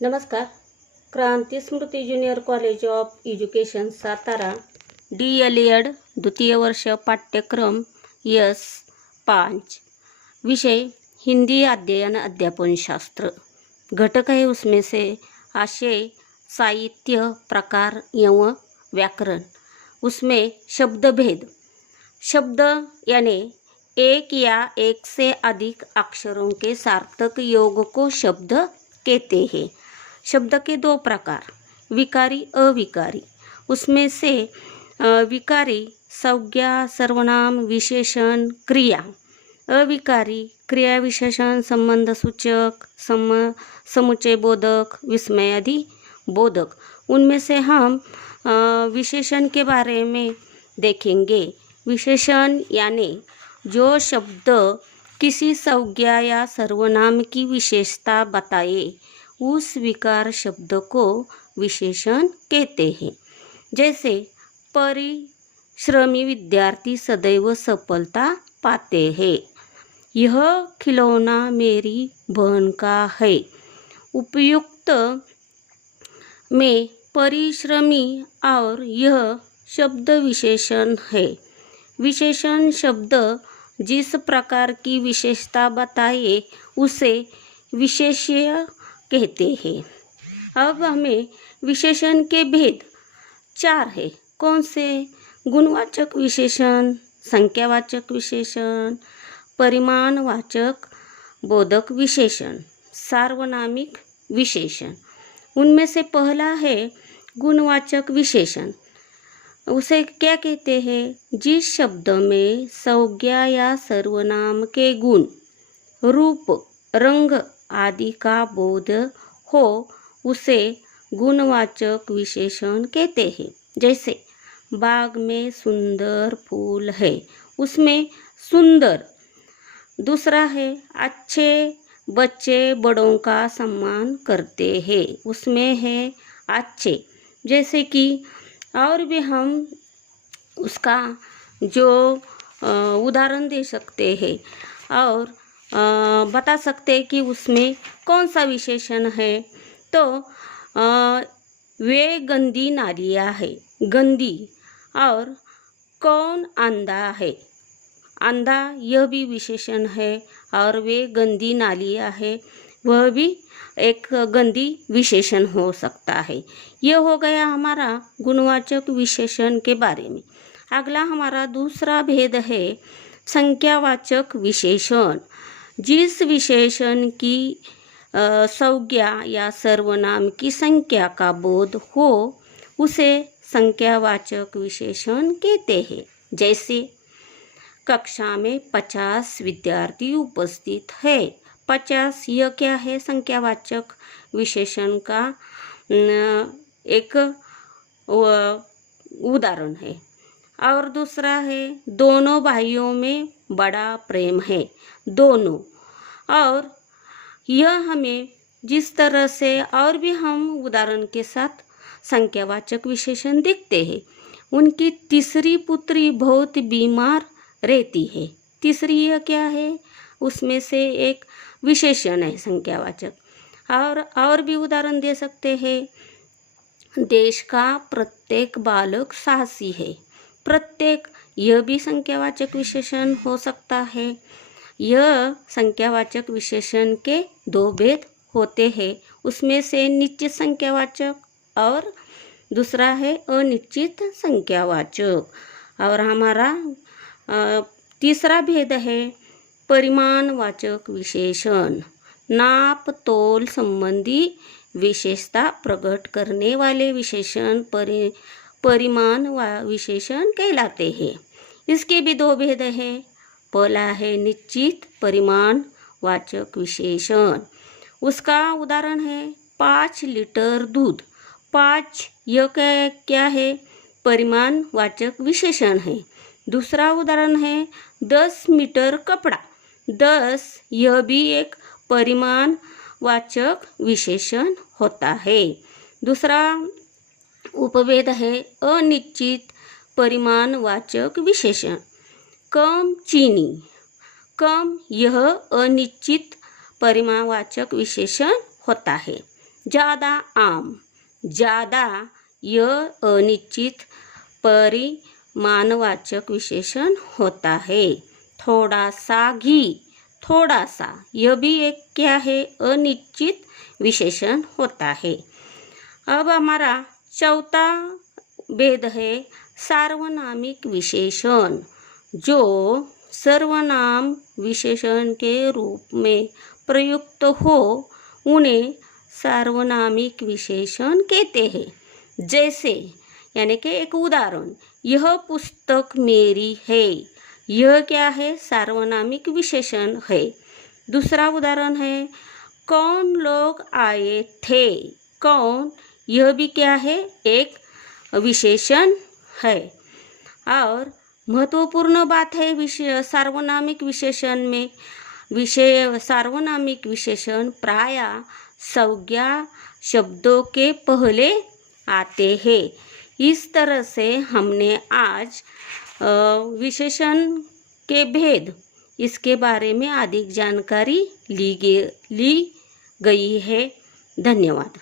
नमस्कार. Kranti Smruti junior college of education Satara, DLED द्वितीय वर्ष, पाठ्यक्रम यस 5, विषय हिंदी अध्ययन अध्यापन शास्त्र. घटक है उसमें से आशय, साहित्य, प्रकार एवं व्याकरण. उसमें शब्द भेद. शब्द यानी एक या एक से अधिक अक्षरों के सार्थक योग को शब्द कहते हैं. शब्द के दो प्रकार, विकारी, अविकारी. उसमें से विकारी संज्ञा, सर्वनाम, विशेषण, क्रिया. अविकारी क्रिया, विशेषण, संबंध सूचक, समुच्चय बोधक, विस्मय आदि बोधक. उनमें से हम विशेषण के बारे में देखेंगे. विशेषण यानी जो शब्द किसी संज्ञा या सर्वनाम की विशेषता बताए, उस विकार शब्द को विशेषण कहते हैं. जैसे परिश्रमी विद्यार्थी सदैव सफलता पाते हैं. यह खिलौना मेरी बहन का है. उपयुक्त में परिश्रमी और यह शब्द विशेषण है. विशेषण शब्द जिस प्रकार की विशेषता बताए उसे विशेष्य कहते हैं. अब हमें विशेषण के भेद 4 है. कौन से? गुणवाचक विशेषण, संख्यावाचक विशेषण, परिमाणवाचक बोधक विशेषण, सार्वनामिक विशेषण. उनमें से पहला है गुणवाचक विशेषण. उसे क्या कहते हैं? जिस शब्द में संज्ञा या सर्वनाम के गुण, रूप, रंग आदि का बोध हो, उसे गुणवाचक विशेषण कहते हैं. जैसे बाग में सुंदर फूल है. उसमें सुंदर. दूसरा है अच्छे बच्चे बड़ों का सम्मान करते हैं. उसमें है अच्छे. जैसे कि और भी हम उसका जो उदाहरण दे सकते हैं और बता सकते हैं कि उसमें कौन सा विशेषण है. तो वे गंदी नालियाँ है. गंदी. और कौन अंधा है. अंधा यह भी विशेषण है. और वे गंदी नालियाँ है, वह भी एक गंदी विशेषण हो सकता है. यह हो गया हमारा गुणवाचक विशेषण के बारे में. अगला हमारा दूसरा भेद है संख्यावाचक विशेषण. जिस विशेषण की संज्ञा या सर्वनाम की संख्या का बोध हो, उसे संख्यावाचक विशेषण कहते हैं. जैसे कक्षा में 50 विद्यार्थी उपस्थित है. 50 यह क्या है? संख्यावाचक विशेषण का एक उदाहरण है. और दूसरा है दोनों भाइयों में बड़ा प्रेम है. दोनों. और यह हमें जिस तरह से और भी हम उदाहरण के साथ संख्यावाचक विशेषण देखते हैं. उनकी तीसरी पुत्री बहुत बीमार रहती है. तीसरी यह क्या है? उसमें से एक विशेषण है संख्यावाचक. और भी उदाहरण दे सकते हैं. देश का प्रत्येक बालक साहसी है. प्रत्येक यह भी संख्यावाचक विशेषण हो सकता है. यह संख्यावाचक विशेषण के दो भेद होते हैं. उसमें से निश्चित संख्यावाचक और दूसरा है अनिश्चित संख्यावाचक. और हमारा तीसरा भेद है परिमाणवाचक विशेषण. नाप तोल संबंधी विशेषता प्रकट करने वाले विशेषण परिमाण विशेषण कहलाते हैं. इसके भी दो भेद हैं. पहला है निश्चित परिमाणवाचक विशेषण. उसका उदाहरण है 5 लीटर दूध. 5 यह क्या है? परिमाणवाचक विशेषण है. दूसरा उदाहरण है 10 मीटर कपड़ा. 10 यह भी एक परिमाणवाचक विशेषण होता है. दूसरा उपभेद है अनिश्चित परिमाणवाचक विशेषण. कम चीनी. कम यह अनिश्चित परिमाणवाचक विशेषण होता है. ज़्यादा आम, ज़्यादा यह अनिश्चित परिमाणवाचक विशेषण होता है। थोड़ा सा घी, थोड़ा सा, यह भी एक क्या है, अनिश्चित विशेषण होता है। अब हमारा चौथा भेद है सार्वनामिक विशेषण। जो सर्वनाम विशेषण के रूप में प्रयुक्त हो उन्हें सार्वनामिक विशेषण कहते हैं। जैसे यानी कि एक उदाहरण, यह पुस्तक मेरी है, यह क्या है, सार्वनामिक विशेषण है। दूसरा उदाहरण है, कौन लोग आए थे, कौन, यह भी क्या है, एक विशेषण है। और महत्वपूर्ण बात है सार्वनामिक विशेषण में, सार्वनामिक विशेषण प्रायः संज्ञा शब्दों के पहले आते हैं। इस तरह से हमने आज विशेषण के भेद, इसके बारे में अधिक जानकारी ली गई है। धन्यवाद।